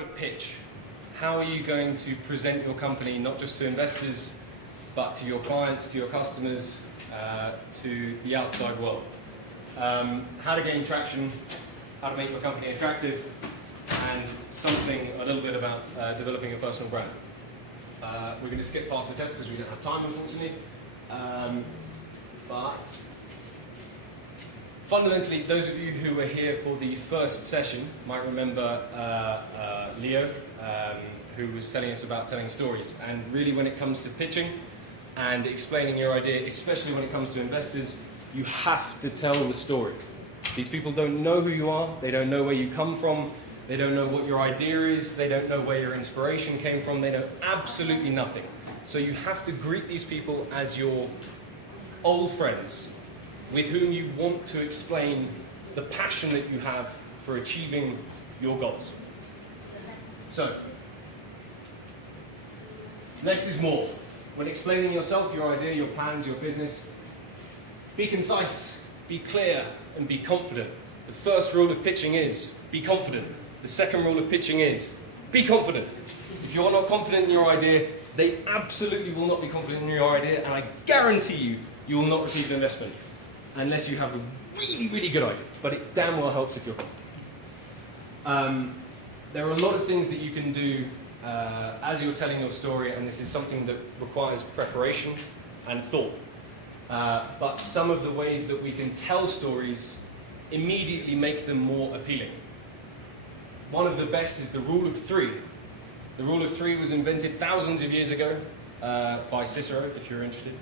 to pitch. How are you going to present your company not just to investors, but to your clients, to your customers, to the outside world? How to gain traction, how to make your company attractive, and something a little bit about developing a personal brand. We're going to skip past the test because we don't have time, unfortunately. But fundamentally, those of you who were here for the first session might remember Leo, who was telling us about telling stories. And really, when it comes to pitching and explaining your idea, especially when it comes to investors, you have to tell the story. These people don't know who you are, they don't know where you come from, they don't know what your idea is, they don't know where your inspiration came from, they know absolutely nothing. So you have to greet these people as your old friends, with whom you want to explain the passion that you have for achieving your goals. So, less is more. When explaining yourself, your idea, your plans, your business, be concise, be clear, and be confident. The first rule of pitching is be confident. The second rule of pitching is be confident. If you're not confident in your idea, they absolutely will not be confident in your idea, and I guarantee you, you will not receive an investment unless you have a really, really good idea. But it damn well helps if you're confident. There are a lot of things that you can do as you're telling your story, and this is something that requires preparation and thought. But some of the ways that we can tell stories immediately make them more appealing. One of the best is the rule of three. The rule of three was invented thousands of years ago by Cicero, if you're interested.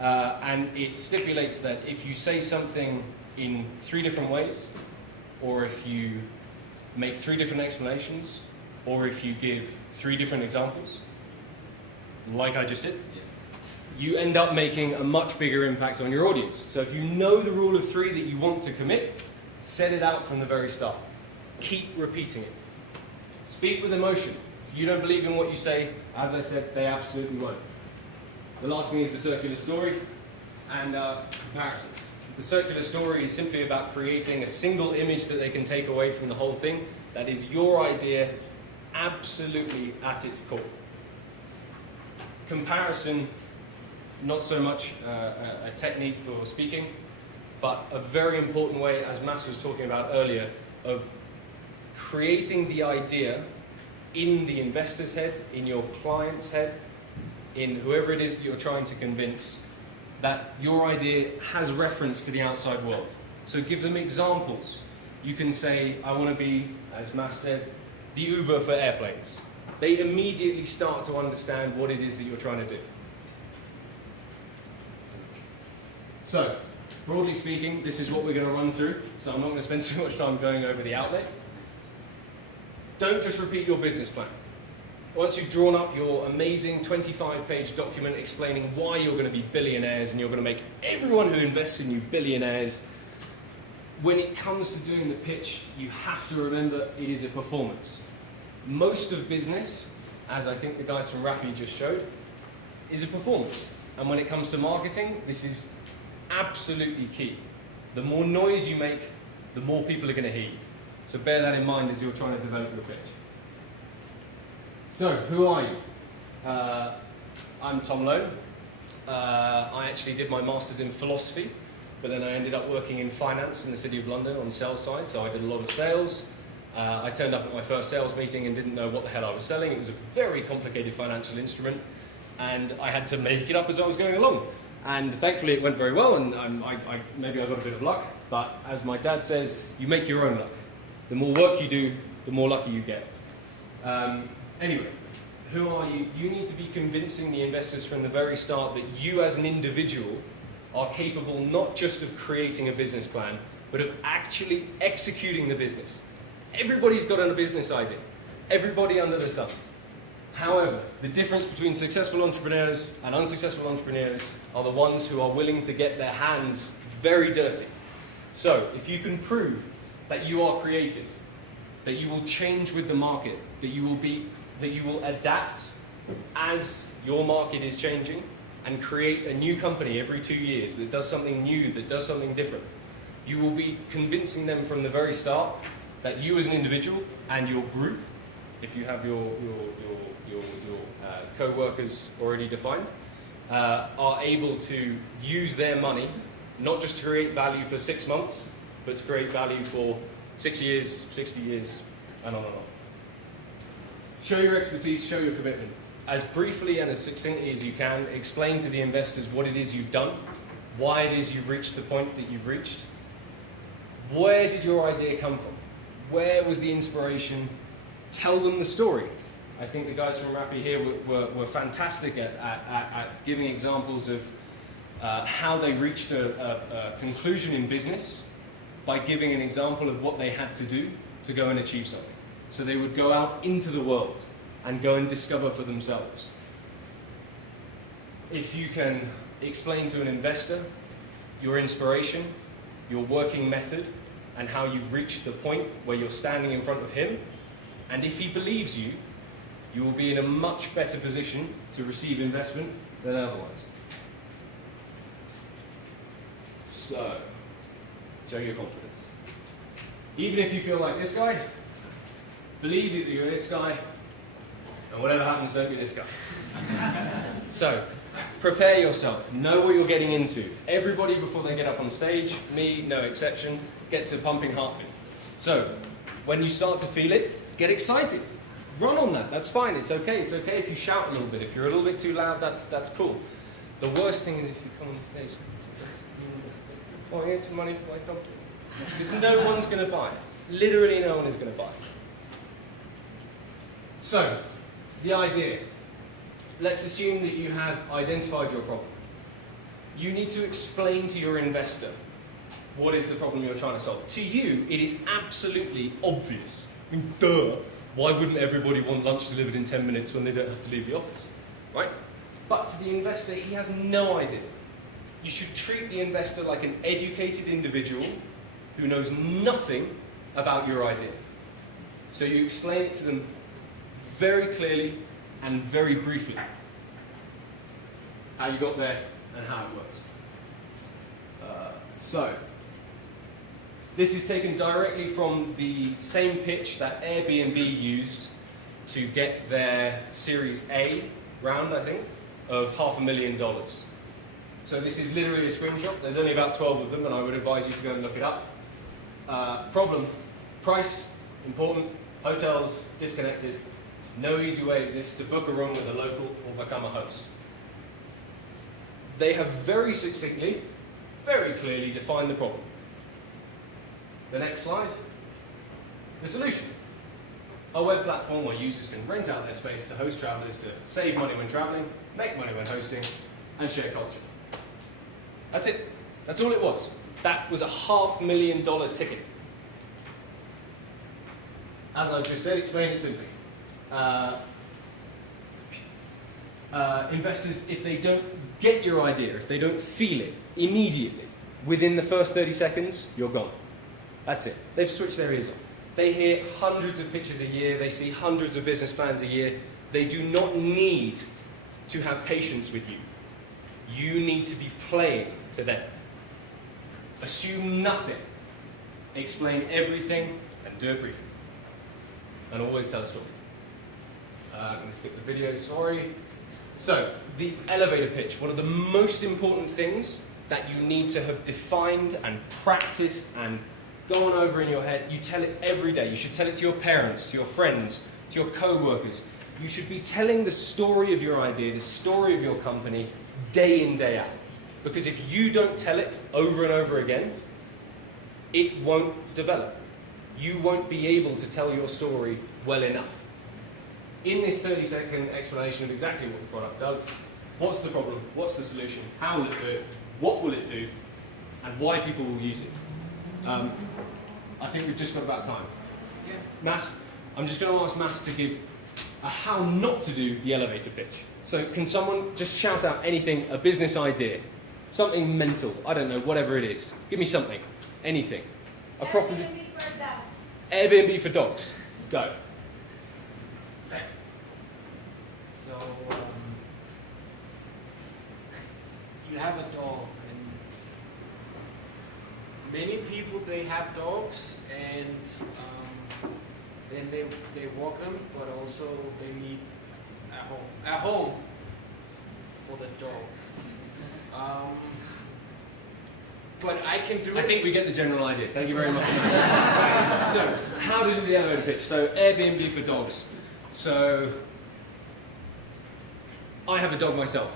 And it stipulates that if you say something in 3 different ways, or if you make 3 different explanations, or if you give 3 different examples, like I just did, you end up making a much bigger impact on your audience. So if you know the rule of 3 that you want to commit, set it out from the very start. Keep repeating it. Speak with emotion. If you don't believe in what you say, as I said, they absolutely won't. The last thing is the circular story and comparisons. The circular story is simply about creating a single image that they can take away from the whole thing. That is your idea absolutely at its core. Comparison, not so much a technique for speaking, but a very important way, as Mas was talking about earlier, of creating the idea in the investor's head, in your client's head, in whoever it is that you're trying to convince, that your idea has reference to the outside world. So give them examples. You can say, I want to be, as Mas said, the Uber for airplanes. They immediately start to understand what it is that you're trying to do. So, broadly speaking, this is what we're going to run through. So I'm not going to spend too much time going over the outlay. Don't just repeat your business plan. Once you've drawn up your amazing 25-page document explaining why you're going to be billionaires and you're going to make everyone who invests in you billionaires, when it comes to doing the pitch, you have to remember it is a performance. Most of business, as I think the guys from Rappi just showed, is a performance. And when it comes to marketing, this is absolutely key. The more noise you make, the more people are going to hear you. So bear that in mind as you're trying to develop your pitch. So, who are you? I'm Tom Lowe. I actually did my master's in philosophy, but then I ended up working in finance in the City of London on the sales side, so I did a lot of sales. I turned up at my first sales meeting and didn't know what the hell I was selling. It was a very complicated financial instrument, and I had to make it up as I was going along. And thankfully it went very well, and maybe I got a bit of luck, but as my dad says, you make your own luck. The more work you do, the more lucky you get. Anyway, who are you? You need to be convincing the investors from the very start that you as an individual are capable not just of creating a business plan, but of actually executing the business. Everybody's got a business idea. Everybody under the sun. However, the difference between successful entrepreneurs and unsuccessful entrepreneurs are the ones who are willing to get their hands very dirty. So, if you can prove that you are creative, that you will change with the market, that you will adapt as your market is changing and create a new company every 2 years that does something new, that does something different, you will be convincing them from the very start that you as an individual and your group if you have your co-workers already defined, are able to use their money not just to create value for 6 months, but to create value for 6 years, 60 years, and on and on. Show your expertise, show your commitment. As briefly and as succinctly as you can, explain to the investors what it is you've done, why it is you've reached the point that you've reached. Where did your idea come from? Where was the inspiration? Tell them the story. I think the guys from Parte here were fantastic at giving examples of how they reached a conclusion in business by giving an example of what they had to do to go and achieve something. So they would go out into the world and go and discover for themselves. If you can explain to an investor your inspiration, your working method, and how you've reached the point where you're standing in front of him, and if he believes you, you will be in a much better position to receive investment than otherwise. So, show your confidence. Even if you feel like this guy, believe that you're this guy, and whatever happens, don't be this guy. So, prepare yourself. Know what you're getting into. Everybody, before they get up on stage, me, no exception, gets a pumping heartbeat. So, when you start to feel it, get excited. Run on that. That's fine. It's okay. It's okay if you shout a little bit. If you're a little bit too loud, that's cool. The worst thing is if you come on stage, oh, here's some money for my company. Because no one's going to buy. Literally no one is going to buy. So, the idea. Let's assume that you have identified your problem. You need to explain to your investor what is the problem you're trying to solve. To you, it is absolutely obvious. I mean, duh. Why wouldn't everybody want lunch delivered in 10 minutes when they don't have to leave the office? Right? But to the investor, he has no idea. You should treat the investor like an educated individual who knows nothing about your idea. So you explain it to them very clearly and very briefly. How you got there and how it works. This is taken directly from the same pitch that Airbnb used to get their Series A round, I think, of $500,000. So this is literally a screenshot. There's only about 12 of them, and I would advise you to go and look it up. Problem, price, important, hotels, disconnected. No easy way exists to book a room with a local or become a host. They have very succinctly, very clearly defined the problem. The next slide, the solution. A web platform where users can rent out their space to host travelers to save money when traveling, make money when hosting, and share culture. That's it. That's all it was. That was a $500,000 ticket. As I just said, explain it simply. Investors, if they don't get your idea, if they don't feel it immediately, within the first 30 seconds, you're gone. That's it. They've switched their ears on. They hear hundreds of pitches a year. They see hundreds of business plans a year. They do not need to have patience with you. You need to be playing to them. Assume nothing. Explain everything and do it briefly. And always tell a story. I'm going to skip the video, sorry. So, the elevator pitch. One of the most important things that you need to have defined and practiced and gone over in your head, you tell it every day. You should tell it to your parents, to your friends, to your co-workers. You should be telling the story of your idea, the story of your company, day in, day out. Because if you don't tell it over and over again, it won't develop. You won't be able to tell your story well enough. In this 30-second explanation of exactly what the product does, what's the problem, what's the solution, how will it do it, what will it do, and why people will use it. I think we've just got about time. Yeah. Mas, I'm just going to ask Mas to give a how not to do the elevator pitch. So can someone just shout out anything, a business idea, something mental, I don't know, whatever it is. Give me something, anything. A proposition. Airbnb for dogs. Airbnb for dogs. Go. So, you have a dog, and many people, they have dogs, and then they walk them, but also they need a home for the dog. But I can do it. I think we get the general idea. Thank you very much. So, how to do the elevator pitch? So, Airbnb for dogs. So, I have a dog myself.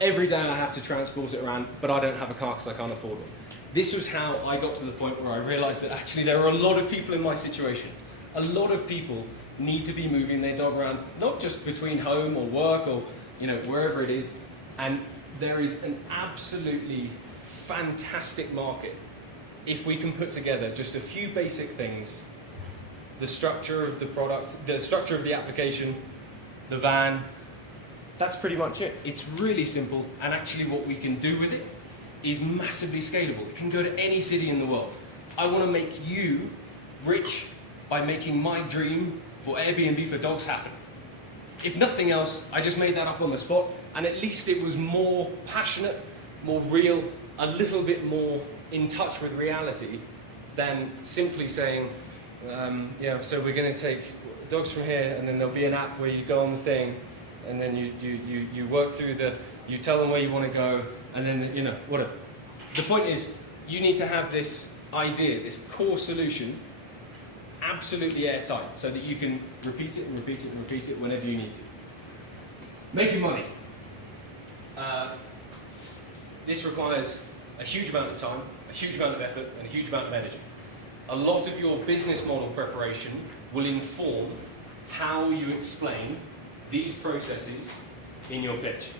Every day I have to transport it around, but I don't have a car because I can't afford one. This was how I got to the point where I realized that actually there are a lot of people in my situation. A lot of people need to be moving their dog around, not just between home or work or wherever it is, and there is an absolutely fantastic market if we can put together just a few basic things: the structure of the product, the structure of the application, the van. That's pretty much it. It's really simple, and actually what we can do with it is massively scalable. It can go to any city in the world. I want to make you rich by making my dream for Airbnb for dogs happen. If nothing else, I just made that up on the spot, and at least it was more passionate, more real, a little bit more in touch with reality than simply saying, so we're going to take dogs from here, and then there'll be an app where you go on the thing, and then you work through you tell them where you want to go, and then, whatever. The point is, you need to have this idea, this core solution, absolutely airtight, so that you can repeat it and repeat it and repeat it whenever you need to. Making money. This requires a huge amount of time, a huge amount of effort, and a huge amount of energy. A lot of your business model preparation will inform how you explain these processes in your pitch.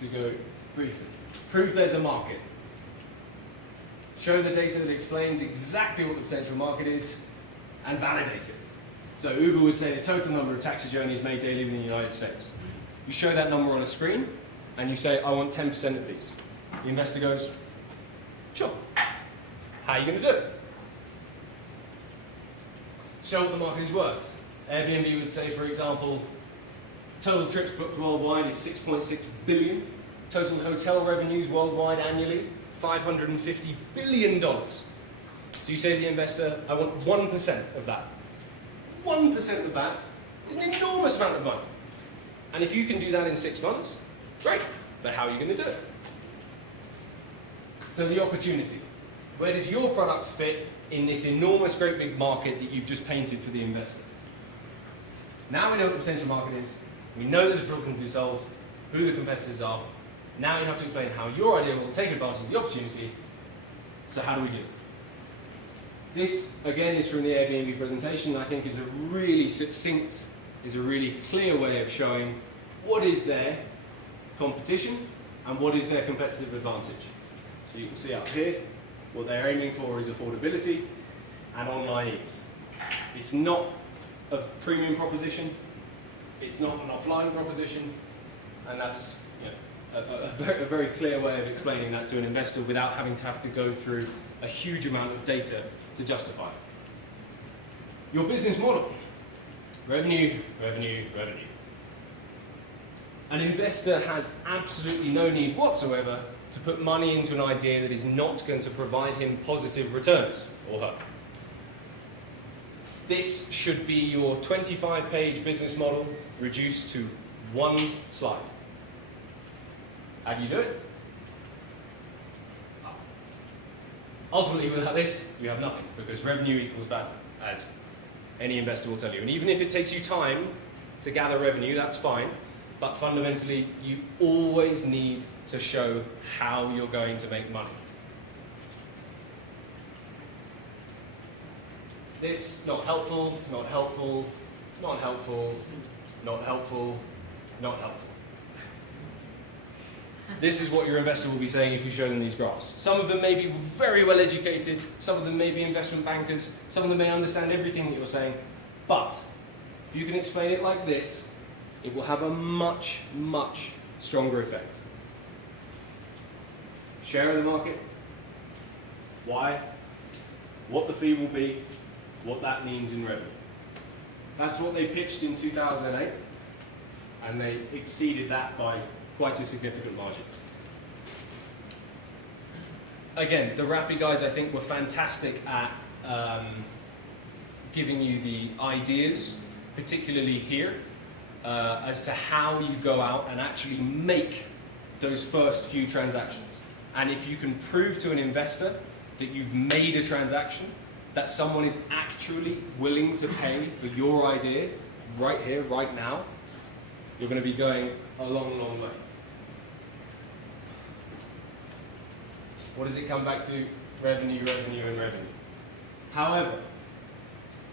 To go briefly, prove there's a market. Show the data that explains exactly what the potential market is, and validate it. So Uber would say the total number of taxi journeys made daily in the United States. You show that number on a screen, and you say, I want 10% of these. The investor goes, sure. How are you going to do it? Show what the market is worth. Airbnb would say, for example, total trips booked worldwide is 6.6 billion. Total hotel revenues worldwide annually, $550 billion. So you say to the investor, I want 1% of that. 1% of that is an enormous amount of money. And if you can do that in 6 months, great. But how are you going to do it? So the opportunity. Where does your product fit in this enormous, great big market that you've just painted for the investor? Now we know what the potential market is. We know there's a problem to be solved, who the competitors are. Now you have to explain how your idea will take advantage of the opportunity. So how do we do it? This, again, is from the Airbnb presentation. I think is a really succinct, is a really clear way of showing what is their competition and what is their competitive advantage. So you can see up here, what they're aiming for is affordability and online ease. It's not a premium proposition, it's not an offline proposition, and that's a very clear way of explaining that to an investor without having to go through a huge amount of data to justify it. Your business model. Revenue, revenue, revenue. An investor has absolutely no need whatsoever to put money into an idea that is not going to provide him positive returns, or her. This should be your 25-page business model reduced to one slide. How do you do it? Ultimately, without this, you have nothing, because revenue equals value, as any investor will tell you. And even if it takes you time to gather revenue, that's fine, but fundamentally, you always need to show how you're going to make money. This, not helpful, not helpful, not helpful, not helpful, not helpful. This is what your investor will be saying if you show them these graphs. Some of them may be very well educated, some of them may be investment bankers, some of them may understand everything that you're saying, but if you can explain it like this, it will have a much, much stronger effect. Share in the market, why, what the fee will be, what that means in revenue. That's what they pitched in 2008, and they exceeded that by quite a significant margin. Again, the Rappi guys, I think, were fantastic at giving you the ideas, particularly here, as to how you go out and actually make those first few transactions. And if you can prove to an investor that you've made a transaction, that someone is actually willing to pay for your idea right here, right now, you're going to be going a long, long way. What does it come back to? Revenue, revenue, and revenue. However,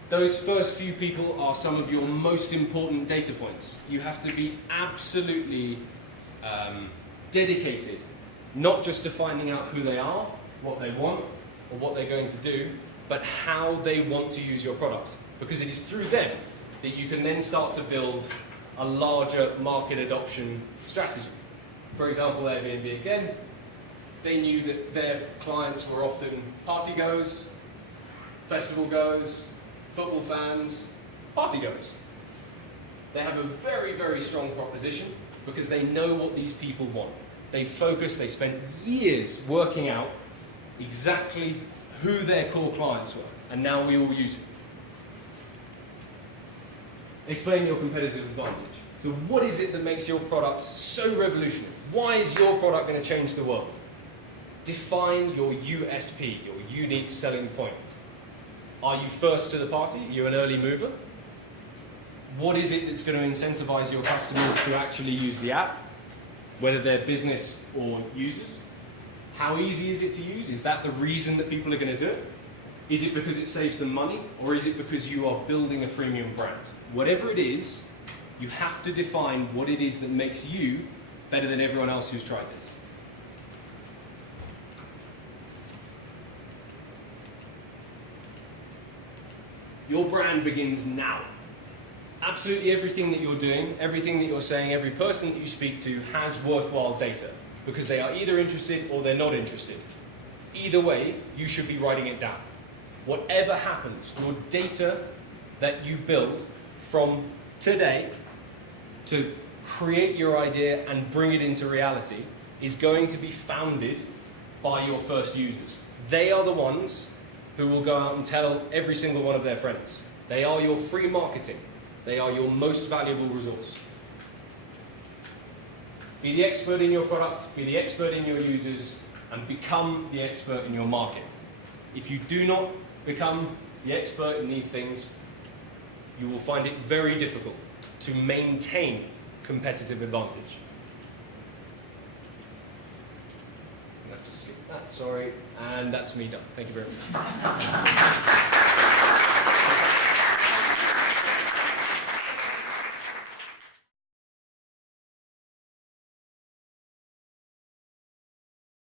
those first few people are some of your most important data points. You have to be absolutely dedicated, not just to finding out who they are, what they want, or what they're going to do, but how they want to use your product. Because it is through them that you can then start to build a larger market adoption strategy. For example, Airbnb again, they knew that their clients were often party goers, festival goers, football fans, party goers. They have a very, very strong proposition because they know what these people want. They focus, they spent years working out exactly who their core clients were, and now we all use it. Explain your competitive advantage. So what is it that makes your product so revolutionary? Why is your product going to change the world? Define your USP, your unique selling point. Are you first to the party? Are you an early mover? What is it that's going to incentivize your customers to actually use the app, whether they're business or users? How easy is it to use? Is that the reason that people are going to do it? Is it because it saves them money, or is it because you are building a premium brand? Whatever it is, you have to define what it is that makes you better than everyone else who's tried this. Your brand begins now. Absolutely everything that you're doing, everything that you're saying, every person that you speak to has worthwhile data because they are either interested or they're not interested. Either way, you should be writing it down. Whatever happens, your data that you build from today to create your idea and bring it into reality is going to be founded by your first users. They are the ones who will go out and tell every single one of their friends. They are your free marketing. They are your most valuable resource. Be the expert in your product, be the expert in your users, and become the expert in your market. If you do not become the expert in these things, you will find it very difficult to maintain competitive advantage. I have to skip that, sorry. And that's me done. Thank you very much.